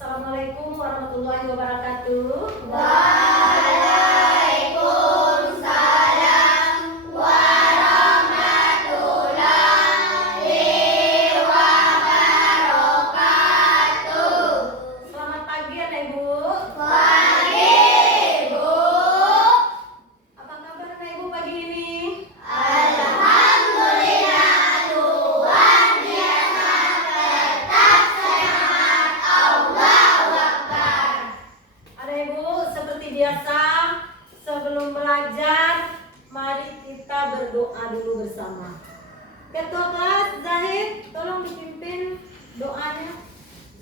Assalamualaikum warahmatullahi wabarakatuh. Waalaikumsalam warahmatullahi wabarakatuh. Selamat pagi anak ibu. Pagi, Bu. Apa kabar anak ibu pagi ini? Alhamdulillah, luar biasa, tetap sehat. Allahu Akbar. Anak ibu, seperti biasa sebelum belajar mari kita berdoa dulu bersama. Ketua kelas Zahid, tolong dipimpin doanya.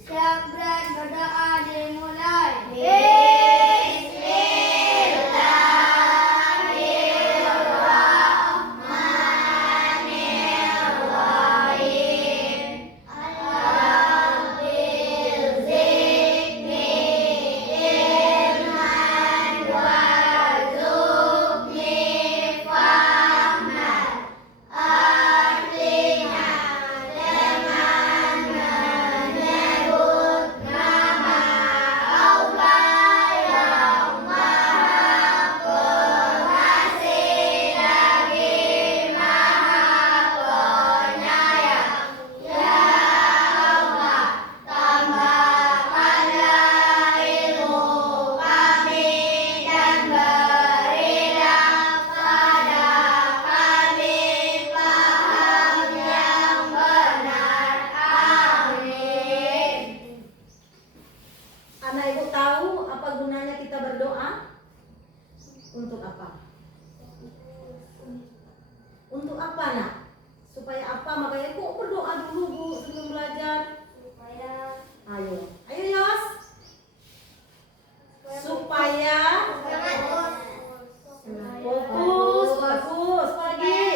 Siap dan berdoa dimulai. Bismillahirrahmanirrahim. Rabbil zidni ilman warzuqni fahman. Artinya dengan menyebut nama Allah yang Maha Pengasih lagi Maha Penyayang. Ya Allah, tambahkanlah ilmu kami dan berilah pada kami paham yang benar. Amin. Anak ibu tahu apa gunanya kita berdoa? Untuk apa? Untuk apa nak? Supaya apa? Makanya kok berdoa dulu bu sebelum belajar. Ayo Yos. Supaya fokus, bagus lagi.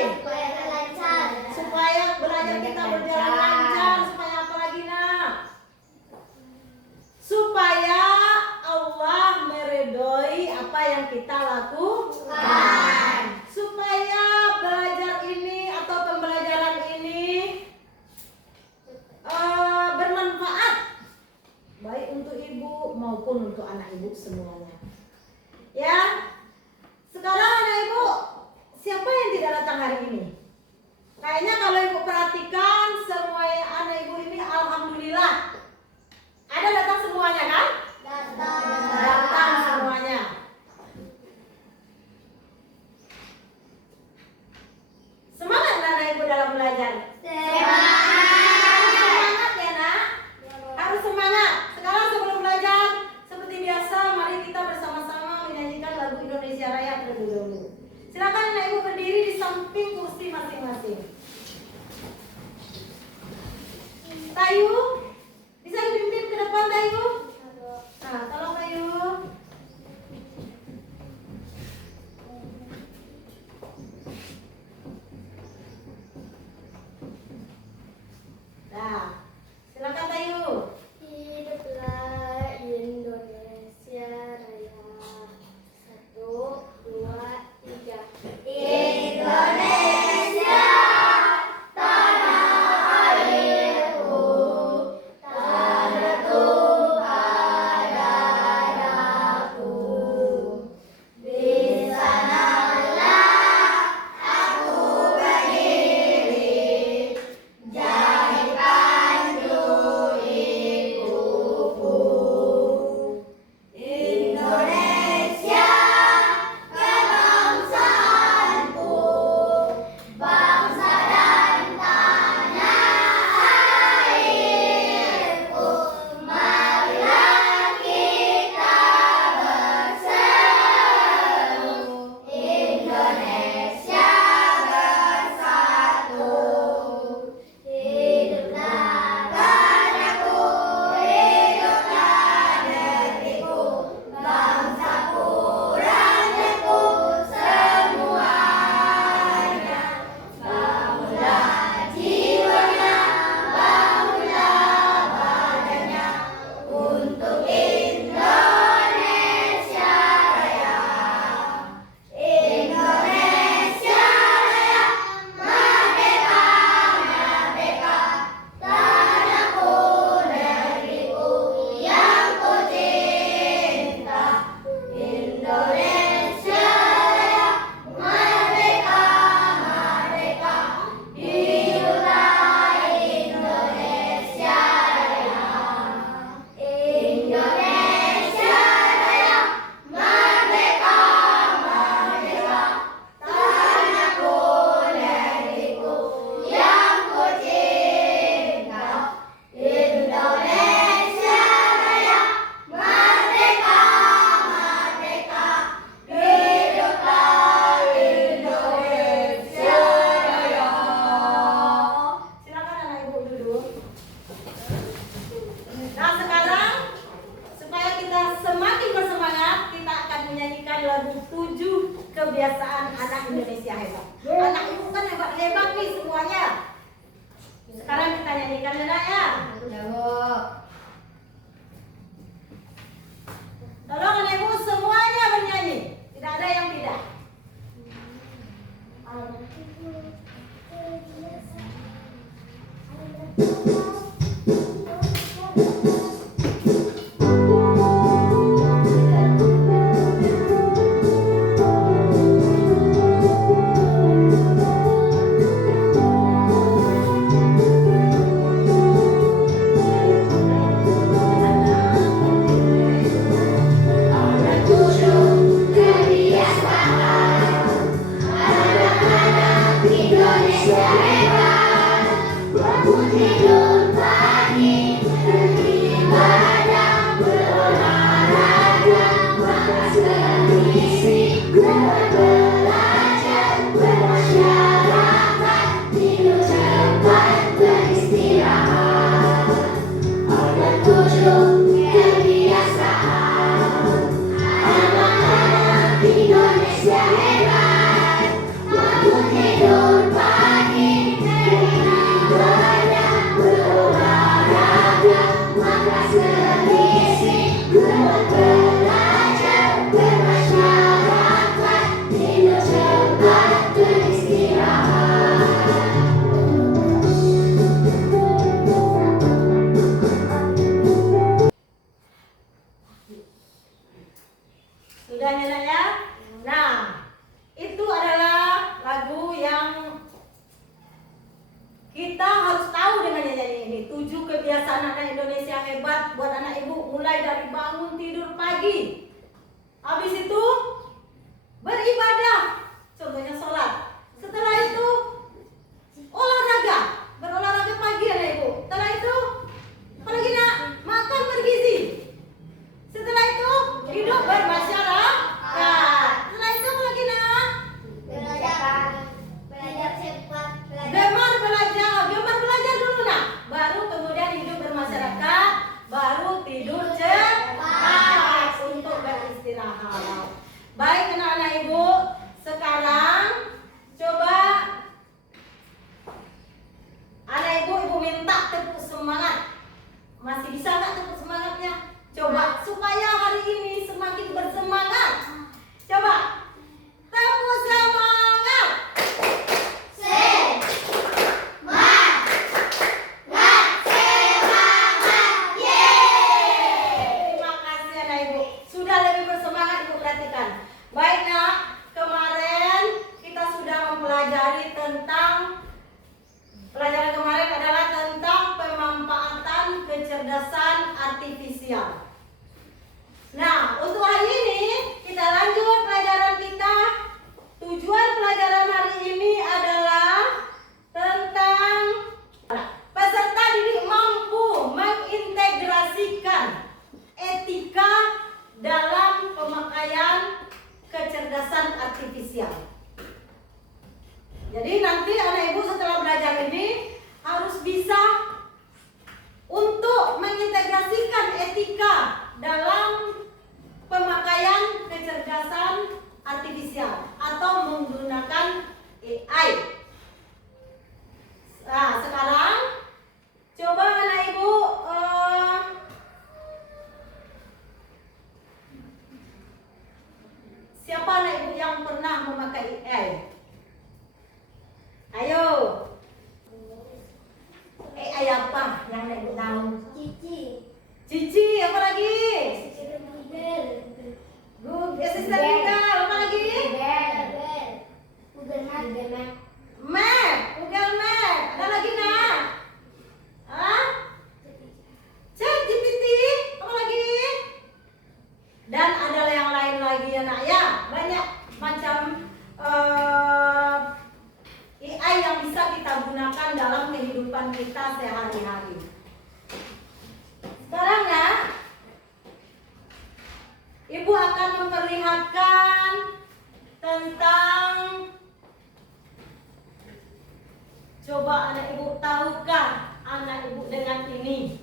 Supaya belajar kita berjalan lancar. Supaya apa lagi nak? Supaya Allah meridhoi apa yang kita lakukan. Supaya belajar ini atau pembelajaran ini bermanfaat baik untuk ibu maupun untuk anak ibu semuanya. Ya. Sekarang anak ibu, siapa yang tidak datang hari ini? Kayaknya kalau ibu perhatikan semua anak ibu ini alhamdulillah ada datang semuanya kan? Datang semuanya. Semangat anak ibu dalam belajar. Semangat ya nak. Harus semangat. Sekarang sebelum belajar seperti biasa mari kita bersama-sama menyanyikan lagu Indonesia Raya terlebih dahulu. Silakan anak ibu berdiri di samping kursi masing-masing. Tayu, bisa dipimpin ke depan Tayu? Nah, tolong Tayu. Nah, silakan Tayu. Hiduplah Indonesia Raya. 1, 2, 3. Indonesia tanah airku, lagu 7 kebiasaan anak Indonesia hebat. Anak ibu kan hebat-hebat nih semuanya. Sekarang kita nyanyikan ya nak ya. Ya, Bu. Tolong anak ibu semuanya bernyanyi. Tidak ada yang tidak. Sudah ya nak ya? Nah, itu adalah lagu yang kita harus tahu dengan nyanyi ini. 7 kebiasaan anak Indonesia hebat buat anak ibu, mulai dari bangun tidur pagi. Habis itu beribadah, contohnya sholat. Setelah itu olahraga, berolahraga pagi anak ibu. Setelah itu apalagi nak? Makan bergizi. Setelah itu hidup bermasyarakat. Setelah itu apa lagi nak? Belajar cepat, Gemar belajar dulu nak. Baru kemudian hidup bermasyarakat, baru tidur cepat untuk beristirahat. Baik anak-anak ibu, sekarang coba anak ibu minta tepuk semangat. Masih bisa nggak tepuk semangatnya? Coba supaya hari ini semakin bersemangat. Coba tepuk semangat. Terima kasih anak ibu. Sudah lebih bersemangat ibu perhatikan. Baik nak, kemarin kita sudah mempelajari tentang pelajaran kemarin adalah tentang pemanfaatan kecerdasan artifisial. Nah, untuk hari ini kita lanjut pelajaran kita. Tujuan pelajaran hari ini adalah tentang peserta didik mampu mengintegrasikan etika dalam pemakaian kecerdasan artifisial. Jadi nanti anak ibu setelah belajar ini harus bisa untuk mengintegrasikan etika dalam pemakaian kecerdasan artifisial atau menggunakan AI. Nah, sekarang coba anak ibu siapa anak ibu yang pernah memakai AI? Ayo. AI apa yang anak ibu tahu? Cici, apa lagi? Google Assistant Google, apa lagi? Map, Google Map. Ada lagi nak? Hah? ChatGPT, apa lagi? Dan ada yang lain lagi ya nak ya. Banyak macam AI yang bisa kita gunakan dalam kehidupan kita sehari-hari. Sekarang ya, Ibu akan memperlihatkan tentang, coba anak ibu tahukah anak ibu dengan ini?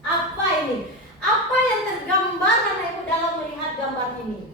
Apa ini? Apa yang tergambar anak ibu dalam melihat gambar ini?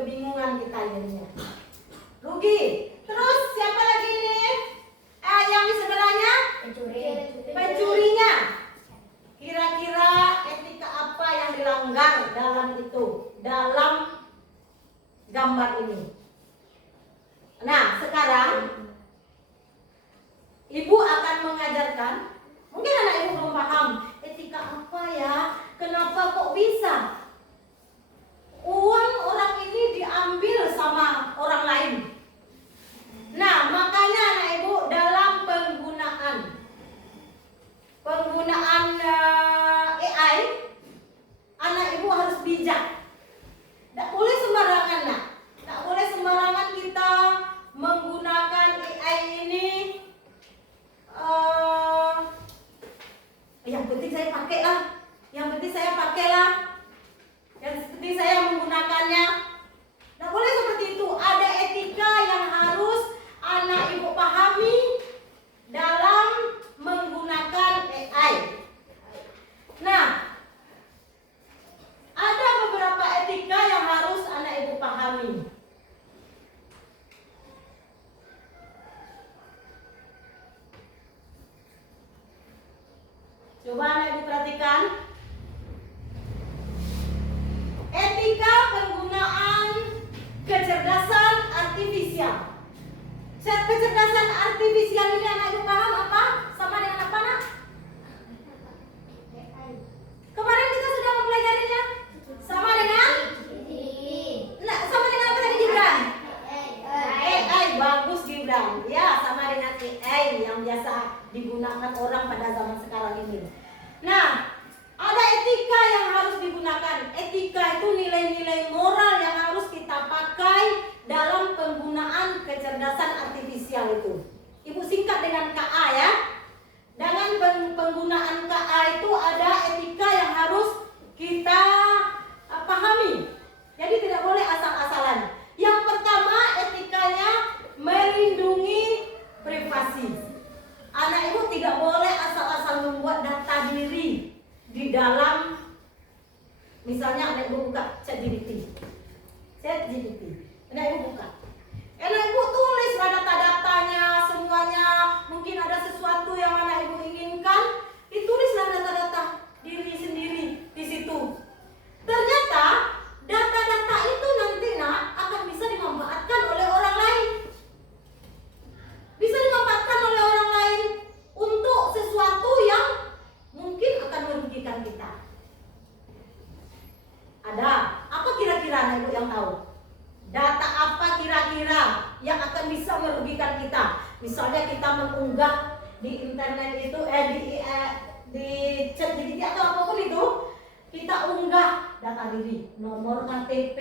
kebingungan kita jadinya. Rugi. Terus siapa lagi ini? Yang di sebelahnya? Pencurinya. Kira-kira etika apa yang dilanggar dalam itu? Dalam gambar ini. Nah, sekarang ibu akan mengajarkan. Mungkin anak ibu belum paham etika apa ya? Kenapa kok bisa uang orang ini diambil sama orang lain? Nah, makanya anak ibu dalam penggunaan AI, anak ibu harus bijak. Tidak boleh sembarangan, nak. Tidak boleh sembarangan kita menggunakan AI ini. Yang penting saya pakai lah. Yang penting saya pakailah. Yang penting saya menggunakannya. Tidak boleh seperti itu. Ada etika yang harus anak ibu pahami dalam menggunakan AI. Nah, ada beberapa etika yang harus anak ibu pahami. Coba anak ibu perhatikan. Etika penggunaan kecerdasan artifisial. Kecerdasan artifisial ini anak ibu paham apa? Sama dengan apa, nak? Kemarin kita sudah mempelajarinya. Sama dengan? Nah, sama dengan apa tadi Gibran? AI. Bagus Gibran. Ya, sama dengan AI yang biasa digunakan orang pada zaman sekarang ini. Nah, ada etika yang harus digunakan. Etika itu nilai-nilai moral yang harus kita pakai dalam penggunaan kecerdasan artifisial itu. Ibu singkat dengan KA ya. Dengan penggunaan KA itu ada etika yang harus kita pahami. Jadi tidak boleh asal-asalan. Yang pertama etikanya melindungi privasi. Anak ibu tidak boleh asal-asal membuat data diri di dalam, misalnya anak ibu buka ChatGPT. Anak ibu buka. Anak ibu tulislah data-datanya semuanya. Mungkin ada sesuatu yang anak ibu inginkan, ditulislah data-data diri sendiri di situ. Ternyata data-data itu nanti akan bisa dimanfaatkan oleh orang lain. Bisa dimanfaatkan oleh orang lain untuk sesuatu yang mungkin akan merugikan kita. Ada apa kira-kira anak ibu yang tahu? Data apa kira-kira yang akan bisa merugikan kita? Misalnya kita mengunggah di internet itu di ChatGPT atau apapun itu, kita unggah data diri, nomor KTP,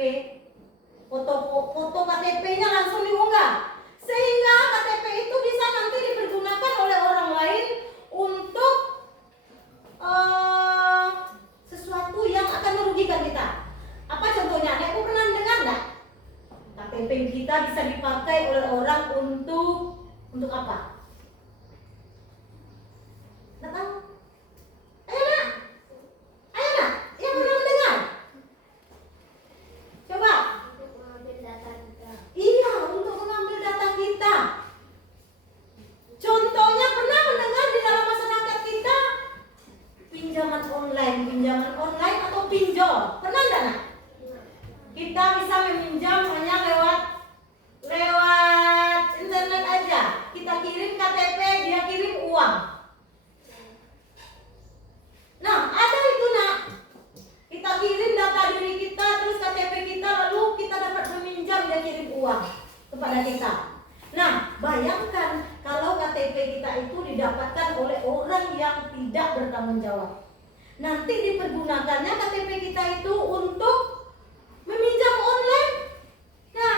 foto KTP-nya langsung diunggah. Sehingga KTP itu bisa nanti dipergunakan oleh orang lain untuk sesuatu yang akan merugikan kita. Apa contohnya? Nek, pernah dengar nggak? KTP kita bisa dipakai oleh orang untuk apa? Nggak tahu? Ayo nak, yang pernah mendengar? Coba. Untuk mengambil data kita. Iya, untuk mengambil data kita. Contohnya pernah mendengar di dalam masyarakat kita pinjaman online atau pinjol. Pernah enggak, nak? Kita bisa meminjam hanya lewat internet aja. Kita kirim KTP, dia kirim uang. Nah, ada itu, nak. Kita kirim data diri kita, terus KTP kita, lalu kita dapat meminjam, dia kirim uang kepada kita. Nah, bayangkan kalau KTP kita itu didapatkan oleh orang yang tidak bertanggung jawab. Nanti dipergunakannya KTP kita itu untuk meminjam online. Nah,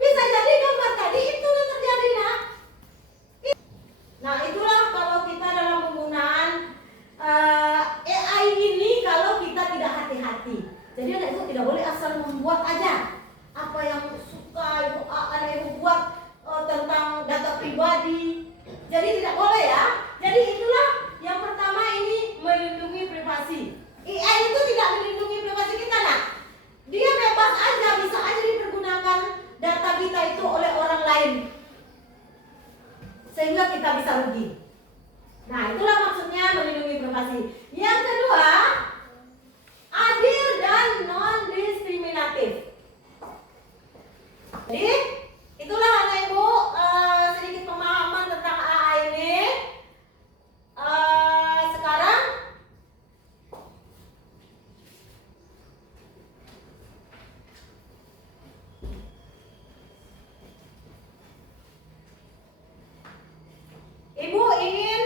bisa jadi gambar tadi itu yang terjadi, nak. Nah, itulah kalau kita dalam penggunaan AI ini, kalau kita tidak hati-hati. Jadi anak itu tidak boleh asal membuat aja apa yang suka anak ibu buat tentang data pribadi. Jadi tidak boleh ya. Jadi itulah yang pertama, ini melindungi privasi. AI itu tidak melindungi privasi kita, nak. Yang kedua, adil dan non-diskriminatif. Jadi, itulah anak ibu sedikit pemahaman tentang AA ini. Sekarang ibu ingin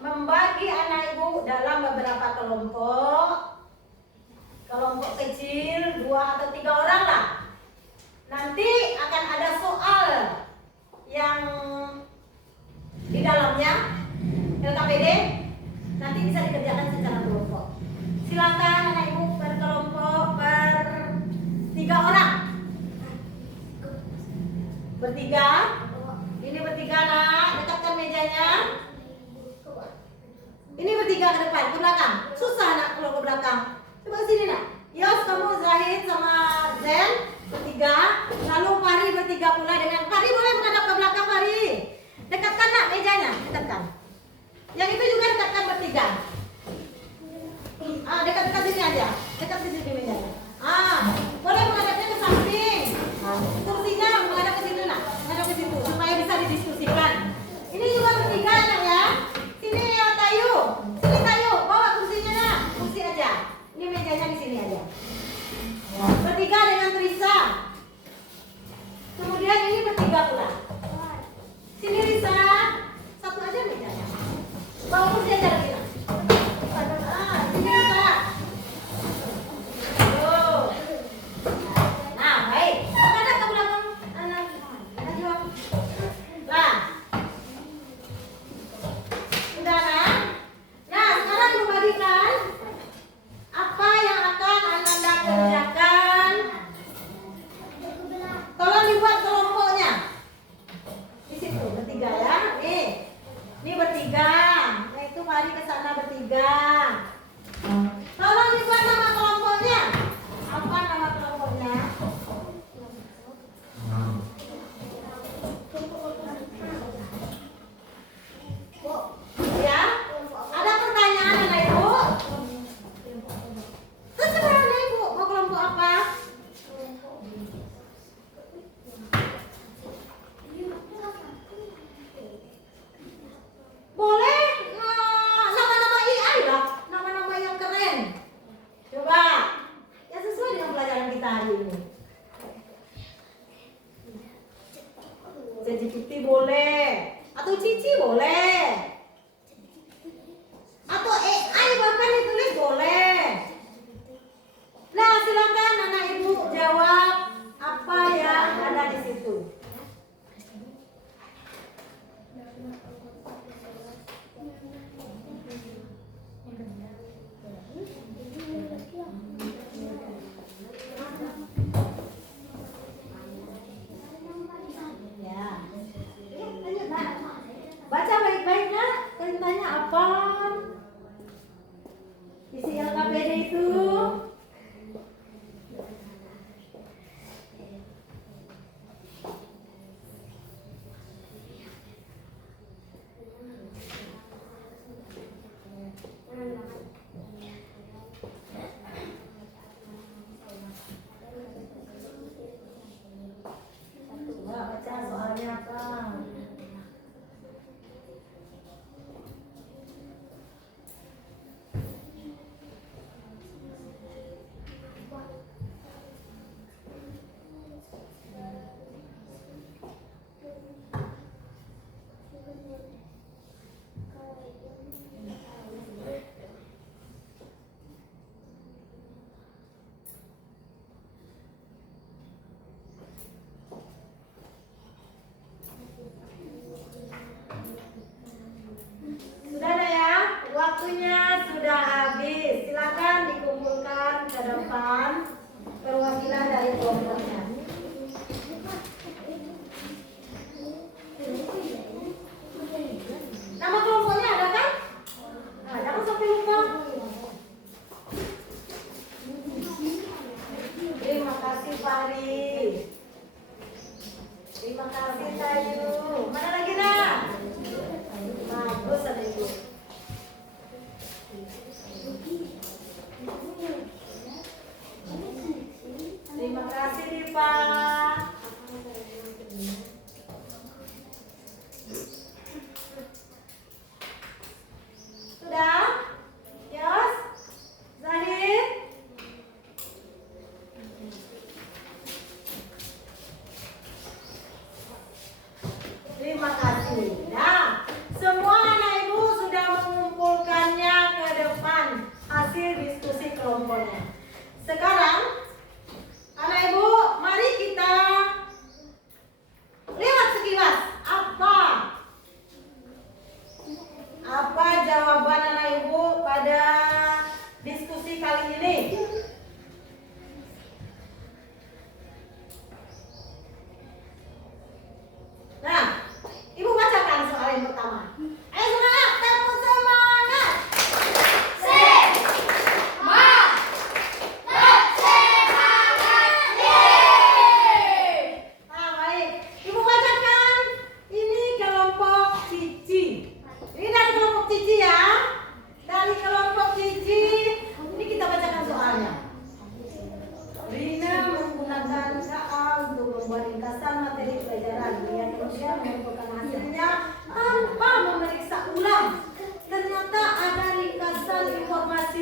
membagi anak ibu dalam beberapa kelompok. Kelompok kecil 2 atau 3 orang lah. Nanti akan ada soal yang di dalamnya LKPD, nanti bisa dikerjakan secara kelompok. Silakan anak ibu berkelompok 3 orang. Bertiga. Ini bertiga nak, dekatkan mejanya. Ini bertiga ke depan, ke belakang. Susah nak kalau ke belakang. Coba ke sini nak. Yos, kamu Zahid sama Zen bertiga. Lalu Fahri bertiga pula dengan Fahri, boleh menghadap ke belakang Fahri. Dekatkan nak mejanya, dekatkan. Yang itu juga dekatkan bertiga. Dekat-dekat sini aja. Dekat di sini mejanya. Boleh menghadapnya ke samping. Kursinya menghadap ke situ nak. Menghadap ke situ supaya bisa didiskusikan. Ini juga bertiga nak ya. Sini ya Tayu. Sini Tayu, bawa kursinya nak. Kursi aja. Ini mejanya di sini aja. Bertiga dengan Risa. Kemudian ini bertiga pula. Sini Risa. Satu aja mejanya. Bawa kursi aja lagi nak. Sini Risa. Tuh. Nah, baik. Menghadap ke belakang. Anak jawab. Lah. Sudah nak? Nah, sekarang membagikan apa yang akan Anda kerjakan. Tolong dibuat kelompoknya. Di situ bertiga ya. Ini bertiga. Nah, itu mari ke sana bertiga. Tolong dibuat nama kelompoknya. Apa nama kelompoknya? Ya, ada pertanyaan anak ibu? Terserah anak ibu mau kelompok apa? Boleh nama-nama AI lah, nama-nama yang keren. Coba, yang sesuai dengan pelajaran kita hari ini. ChatGPT boleh, atau Cici boleh, atau AI bahkan ditulis boleh. Nah, silakan anak ibu jawab apa yang ada di situ. Ya. Lanjut, Nak. Baca baik-baik nak. Perintahnya apa? Isi LKPD itu. Coba baca soalnya apa? Sudah ada ya? Waktunya sudah habis. Silakan dikumpulkan ke depan perwakilan dari kelompoknya. Nama kelompoknya ada kan? Nah, jangan sampai lupa. Terima kasih Fahri. Terima kasih Tayu. Mana lagi nak? Bagus ada ibu.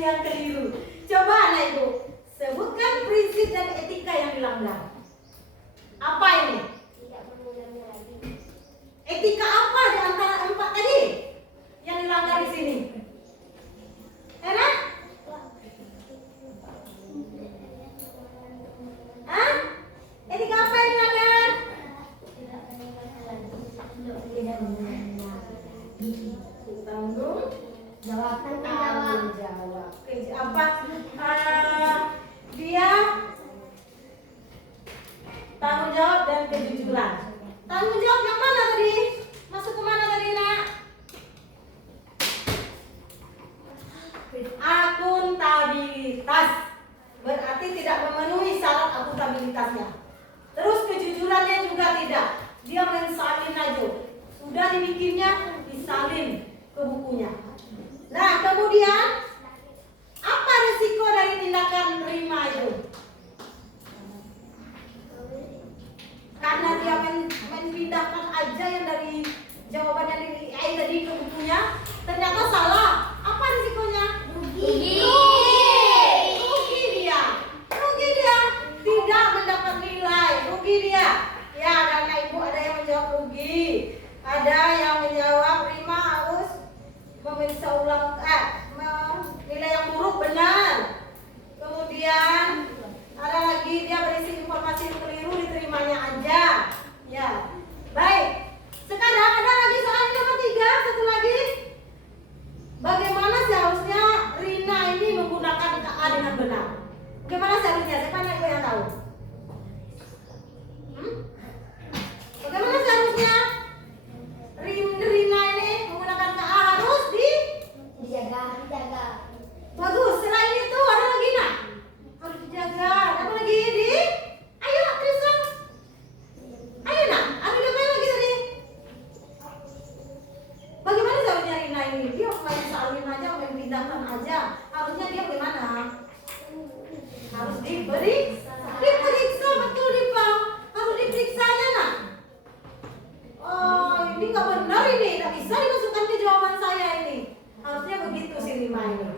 yang keliru. Coba anak ibu, sebutkan prinsip dan etika yang dilanggar. Apa ini? Tidak mengulangi lagi. Etika apa di antara 4 tadi yang dilanggar di sini? Enak? Hah? Etika apa yang dilanggar? Tanggung Jawab. tanggung jawab. Apa? Dia tanggung jawab dan kejujuran. Tanggung jawab yang mana tadi? Masuk ke mana tadi, Nak? Akuntabilitas. Berarti tidak memenuhi syarat akuntabilitasnya. Terus kejujurannya juga tidak. Dia mensalin aja. Sudah dibikinnya, disalin ke bukunya. Nah, kemudian apa risiko dari tindakan terima itu? Karena dia memindahkan aja yang dari jawaban yang dari AI tadi ke bukunya, ternyata salah. Apa risikonya? Rugi. Rugi dia. Rugi dia. Tidak mendapat nilai. Rugi dia. Ya, karena ibu ada yang menjawab rugi. Ada yang menjawab Rima harus memeriksa ulang nilai yang buruk benar. Kemudian ada lagi dia berisi informasi yang keliru diterimanya aja. Ya. Baik. Sekarang ada lagi soal nomor 3, satu lagi. Bagaimana seharusnya Rina ini menggunakan KA dengan benar? Bagaimana seharusnya? Siapa yang tahu? Bagaimana seharusnya Rina ini menggunakan KA harus Dijaga. bagus. Selain itu ada lagi nak? Harus dijaga. Apa lagi di? Ayo Trisa. Ayo nak. Ada apa lagi tadi? Bagaimana seharusnya Rina ini? Dia main salin aja, main pindahkan aja. Harusnya dia bagaimana? Harus diperiksa. Diperiksa betul Dipa. Harus diperiksanya nak. Oh, ini nggak benar ini. Nggak bisa dimasukkan ke jawaban saya ini. Harusnya begitu si Rima ini.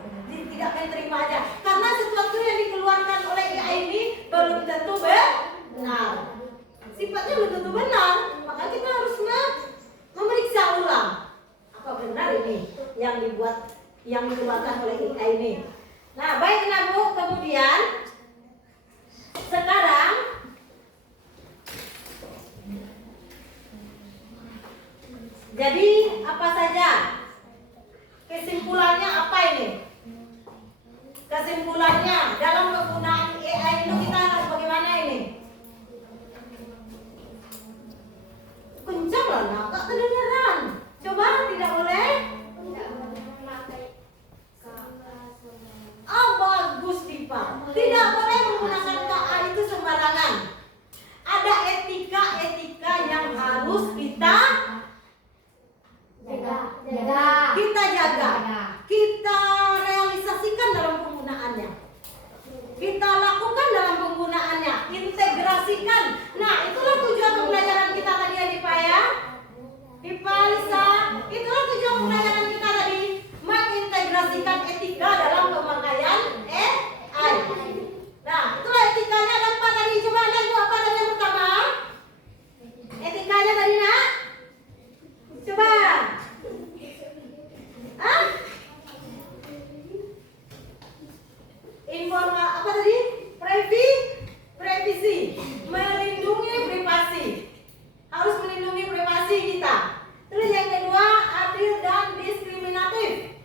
Tidak akan terima aja. Karena sesuatu yang dikeluarkan oleh AI ini belum tentu benar. Sifatnya belum tentu benar. Maka kita harus memeriksa ulang. Apa benar ini yang dikeluarkan oleh AI ini. Nah, baik Bu. Kemudian sekarang jadi apa saja? Kesimpulannya apa ini? Kesimpulannya dalam penggunaan AI itu kita harus bagaimana ini? Kencang lah nak, gak kedengeran. Coba tidak boleh. Tidak memakai Oh bagus Dipa. Tidak boleh menggunakan KA itu sembarangan. Ada etika yang harus kita jaga. Kita realisasikan dalam penggunaannya. Kita lakukan dalam penggunaannya. Integrasikan. Nah, itulah tujuan pembelajaran kita tadi ya Dipa ya. Dipa, Lisa, itulah tujuan pembelajaran kita tadi. Mengintegrasikan etika dalam pemakaian AI. Nah, itulah etikanya ada apa tadi? Coba lihat Bu, apa tadi yang pertama? Etikanya tadi nak? Coba. Hah? Apa tadi? Privasi. Melindungi privasi. Harus melindungi privasi kita. Terus yang kedua, adil dan diskriminatif.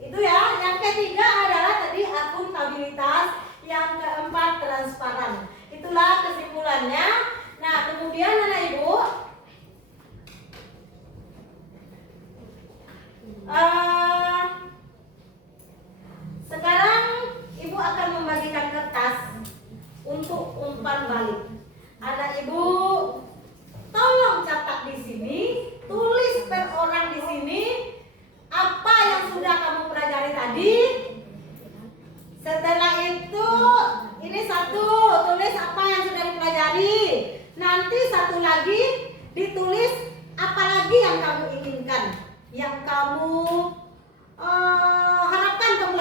Itu ya. Yang ketiga adalah tadi akuntabilitas. Yang keempat transparan. Itulah kesimpulannya. Nah, kemudian anak ibu, sekarang ibu akan membagikan kertas untuk umpan balik. Anak ibu, tolong catat di sini, tulis per orang di sini apa yang sudah kamu pelajari tadi. Setelah itu, ini satu, tulis apa yang sudah dipelajari. Nanti satu lagi ditulis apa lagi yang kamu inginkan, yang kamu harapkan kamu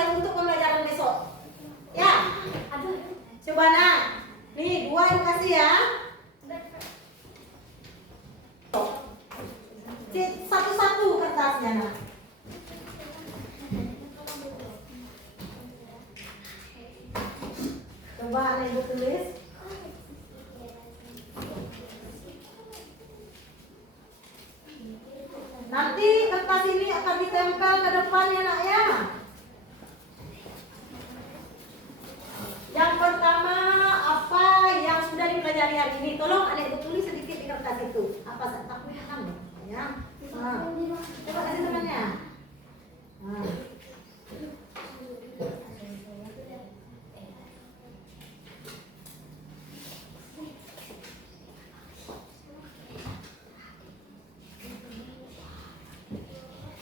Coba anak ibu tulis. Nanti kertas ini akan ditempel ke depan ya nak ya. Yang pertama, apa yang sudah dipelajari hari ini? Tolong anak ibu tulis sedikit di kertas itu. Apa takutnya kamu? Ya. Coba kasih temannya. Nah.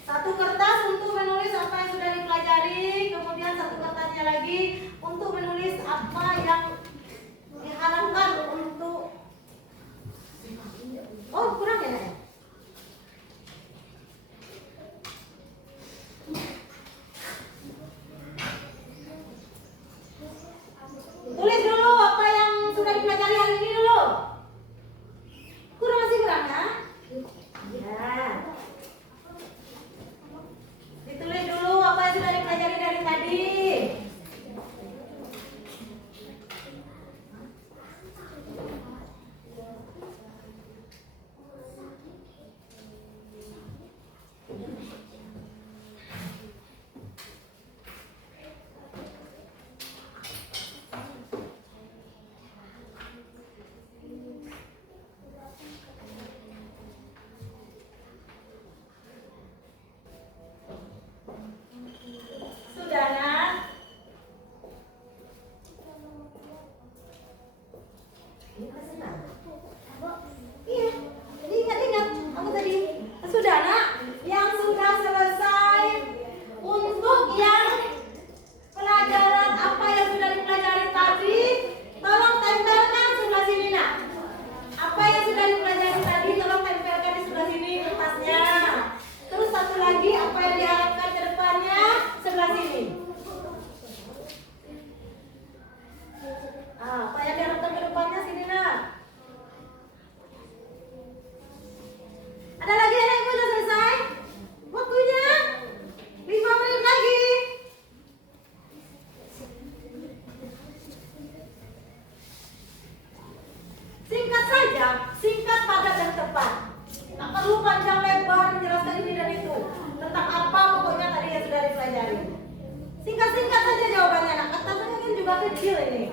Satu kertas untuk menulis apa yang sudah dipelajari, kemudian satu kertasnya lagi untuk menulis apa yang diharapkan untuk. Oh, kurang ya? Tulis dulu apa yang sudah dipelajari hari ini dulu. Kurang, masih kurang ya? Ya. Ditulis dulu apa yang sudah dipelajari dari tadi. Sudah nak? Iya, ingat. Aku tadi sudah nak. Yang sudah selesai untuk yang pelajaran apa yang sudah dipelajari tadi, tolong tempelkan sebelah sini nak. Apa yang sudah dipelajari tadi, tolong tempelkan di sebelah sini kertasnya. Terus satu lagi, apa yang diharapkan ke depannya sebelah sini. Apa yang diharapkan ke depannya sini nak. Ada lagi anak ibu sudah selesai? Waktunya 5 menit lagi. Singkat saja, singkat, padat dan tepat. Tak perlu panjang lebar menjelaskan ini dan itu. Tentang apa pokoknya tadi yang sudah dipelajari. Singkat-singkat saja jawabannya nak. Kertasnya kan juga kecil ini.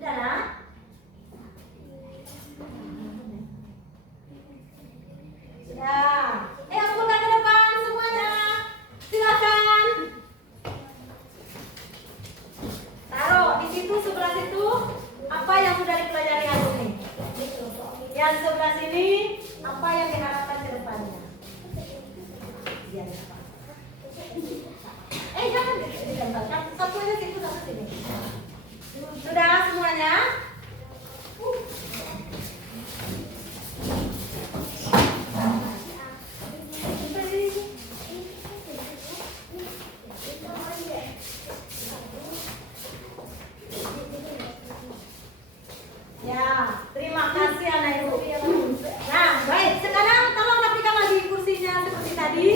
Sudah nak? Sudah. Aku ke depan semuanya. Silakan. Taruh di situ, sebelah situ. Apa yang sudah dipelajari hari ini? Yang sebelah sini, apa yang diharapkan ke depannya? Jangan ditempelkan. Satu aja situ, satu sini. Sudah semuanya? Ya, terima kasih anak ibu. Nah, baik. Sekarang tolong rapikan lagi kursinya seperti tadi.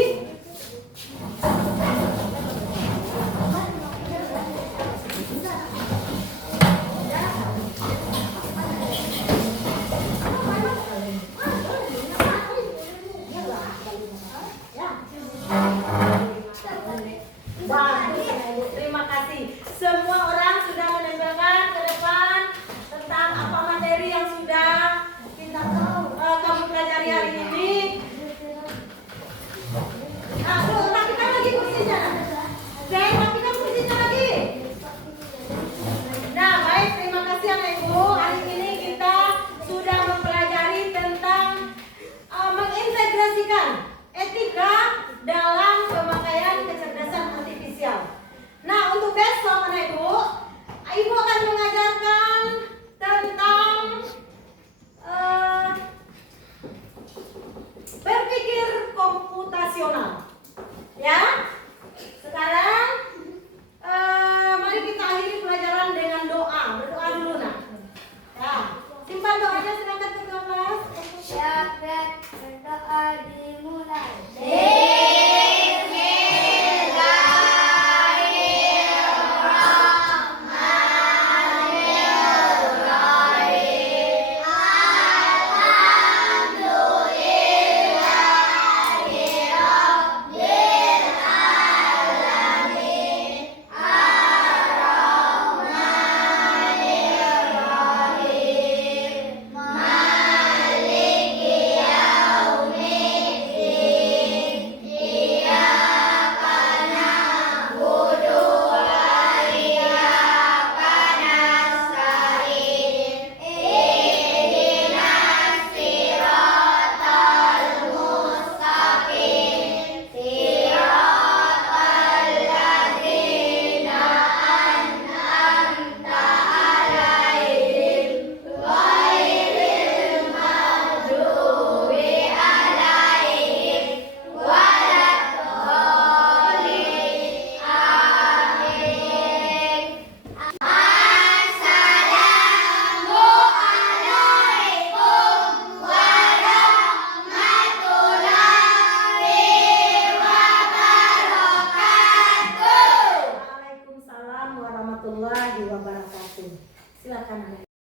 warahmatullahi wabarakatuh. Silakan.